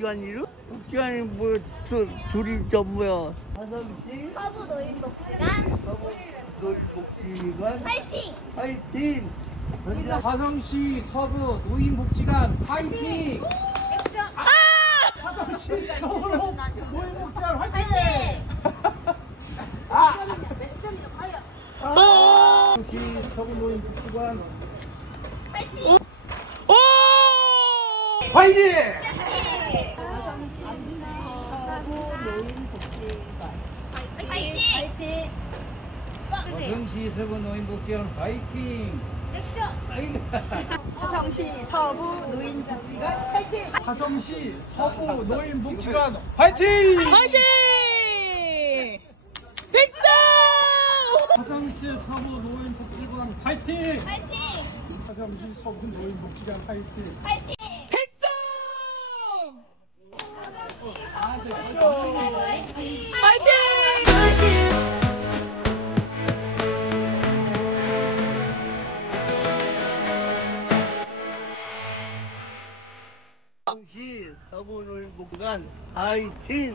복지관이로? 복지관이 뭐 둘이 뭐야? 화성시 서부 노인복지관 서부 노인복지관 파이팅! 화이팅! 화성시 서부 노인복지관 파이팅! 화성시 서부 노인복지관 화이팅! 파이팅! 화성시 서부 노인복지관 파이팅! 화이팅! 파이팅! 화성시 서부 노인복지관 화이팅! 화성시 서부 노인복지관 파이팅! 화성시 서부 노인복지관 화이팅! 파이팅! 100점! 화성시 서부 노인복지관 화이팅! 파이팅! 화성시 서부 노인복지관 화이팅! 파이팅! 100점! 파이팅! 화성시 서부 노인복지관 화이팅!